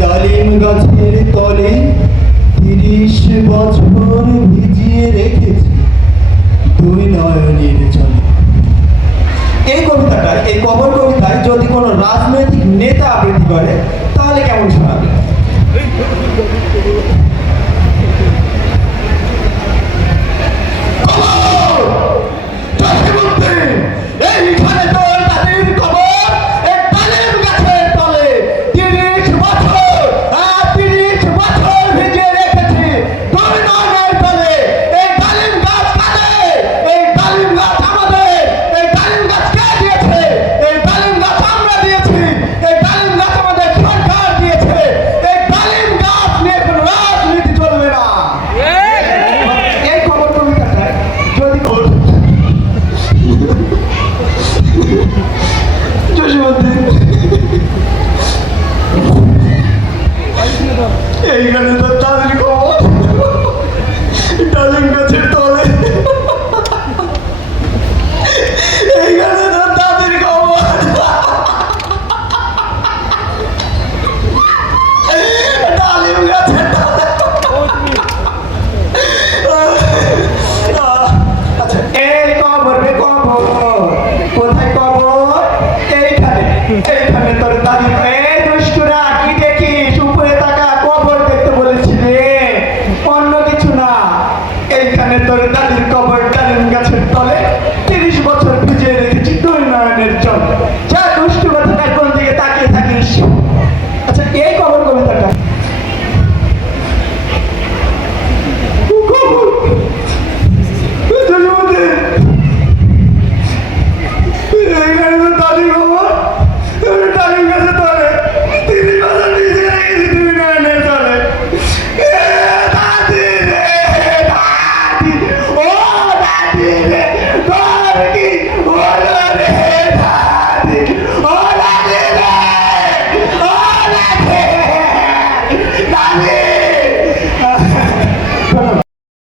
ডালিম গাছের তলে তিরিশ বছর ভিজিয়ে রেখেছি। দুই নয়নের জলে। এই কবিতাটা, এই কবর কবিতায় যদি কোনো রাজনৈতিক নেতা আবৃত্তি করে, তাহলে কেমন শোনাবে? এইখানে তো তাদের খবর তাদের গাছের তলে। এইখানে তো তাদের খবর ডালিম গাছের তলে। আচ্ছা এই কবর রে কবর। কোথায় কবর? এইখানে। এইখানে তোর দাঁড়িয়ে ¡Chao! দাবি